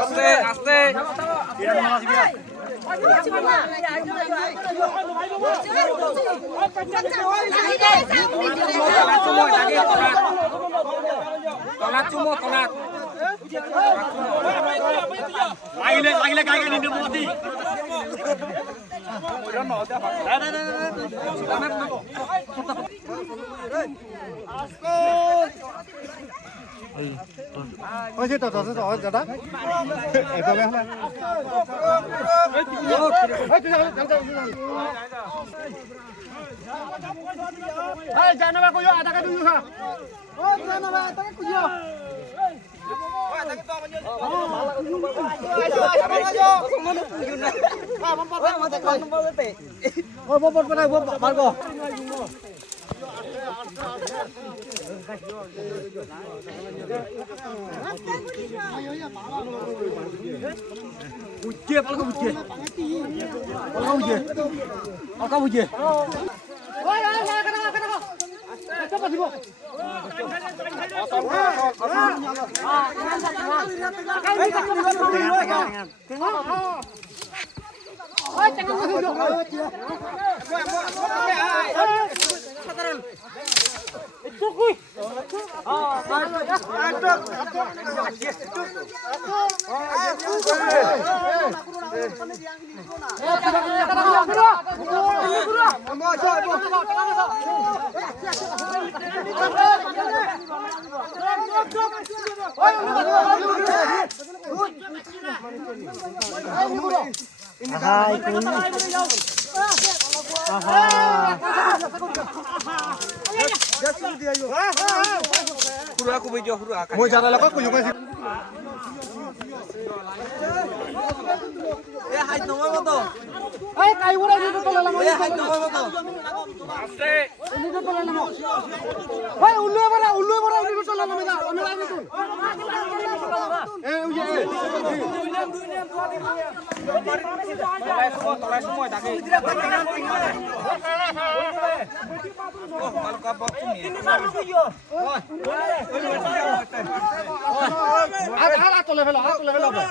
আস্তে আস্তে তলাত চুমো তলাত লাগিলে লাগিলে গাইগে নিতে মতি ওই যে তো দাদা একদম এই জানাবা কইও আদাকে দুই খা ও জানাবা আদাকে কইও ওই আদাকে তো বাজো Ujian, palka ujian. Oi, kenapa? Cepat sih, Bu. Oi, jangan masuk. Cukup. Aku video mau jalan lah kok juga sih. Hai nomor moto. Kayu udah itu kalau lama. Hai nomor moto. Aste. Ini tuh kalau lama. Ulu bara ini tuh kalau lama dah. Ambil aja tuh. Tolak semua tak. Oh, kalau kapok ini. Ini baru video. Alat level apa?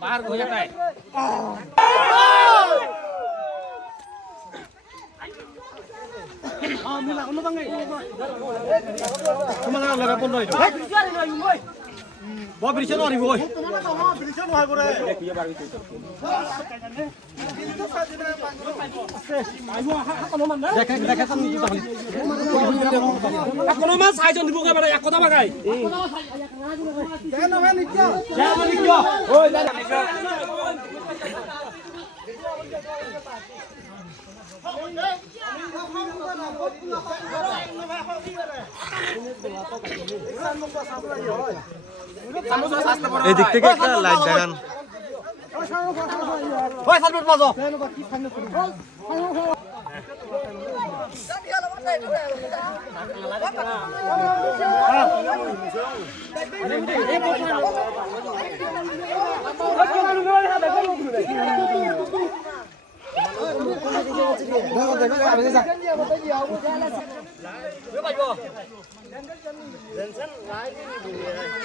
बाहर हो जाता है এই দিক থেকে একটা light দেখান ওই সালমেট বাজো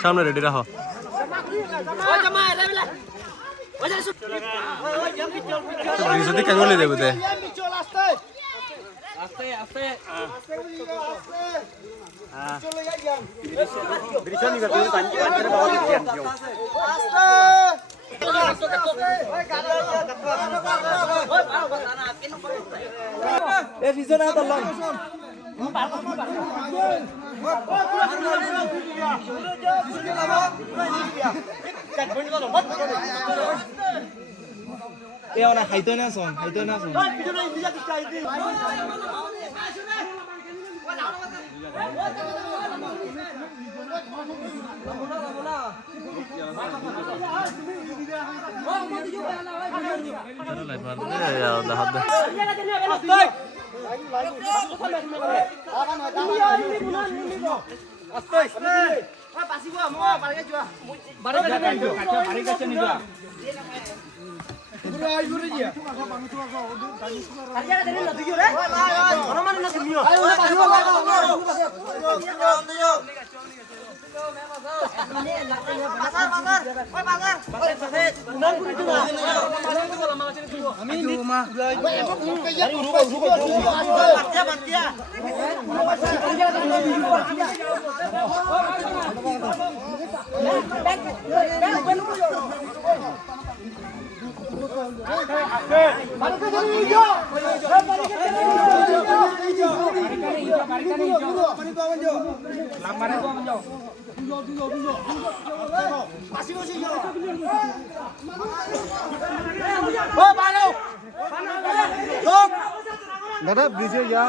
সামনে রেডি রাখো যদি কেন বলে দেবো তে আস্তে আস্তে এ পিছনে আদর লন এ ওরা হাইতো না শোন দাদা ব্রিজে যা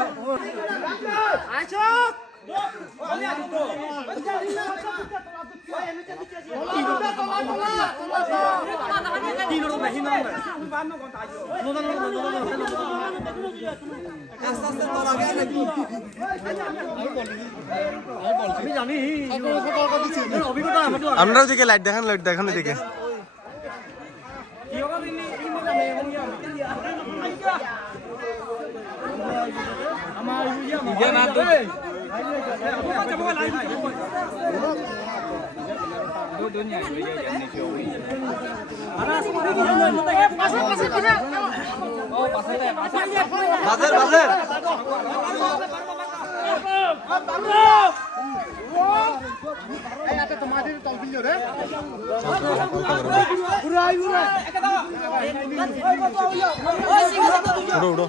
আপনারাও দিকে লাইট দেখান এদিকে বাজার উড়ো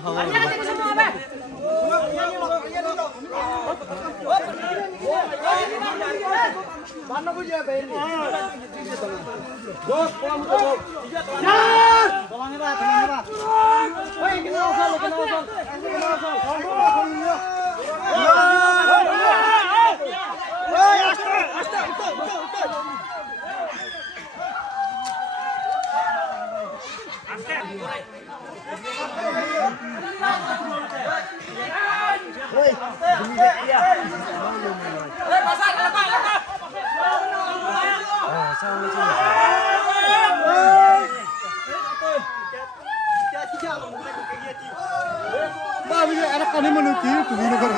ada kami menuki tuh ini kan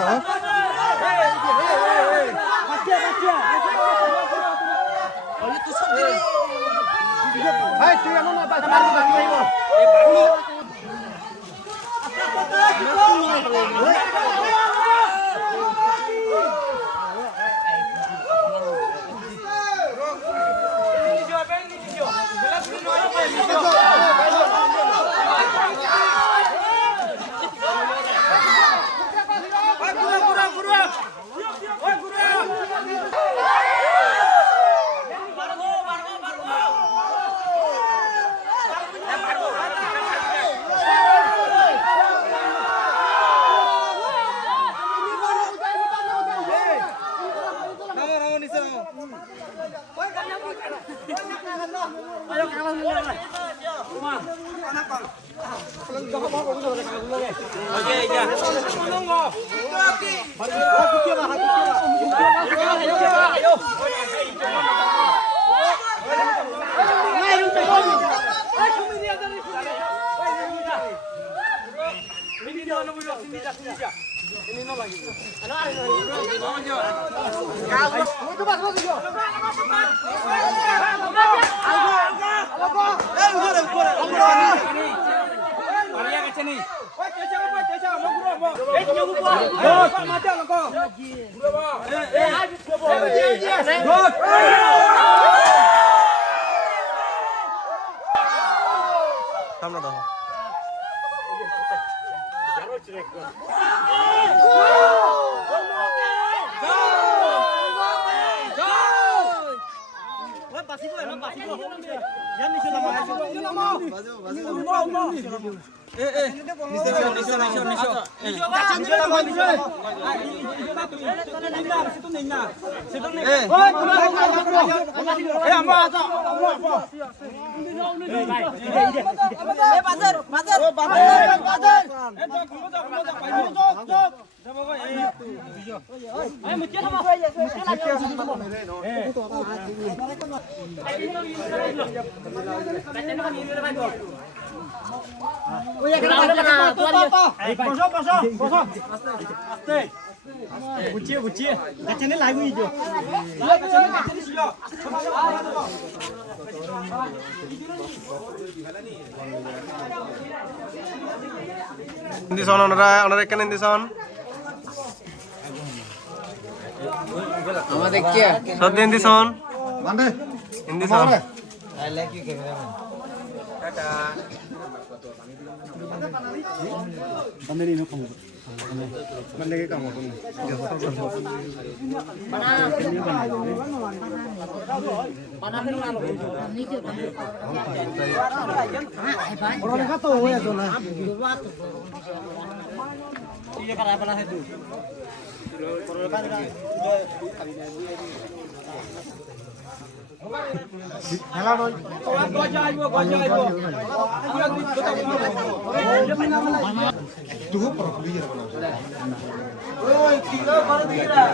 hai tu yang mana সামনে দাও Indison onaরা এখানে indison আমাদের কি সদ্য indison মানে indison I like you, cameraman.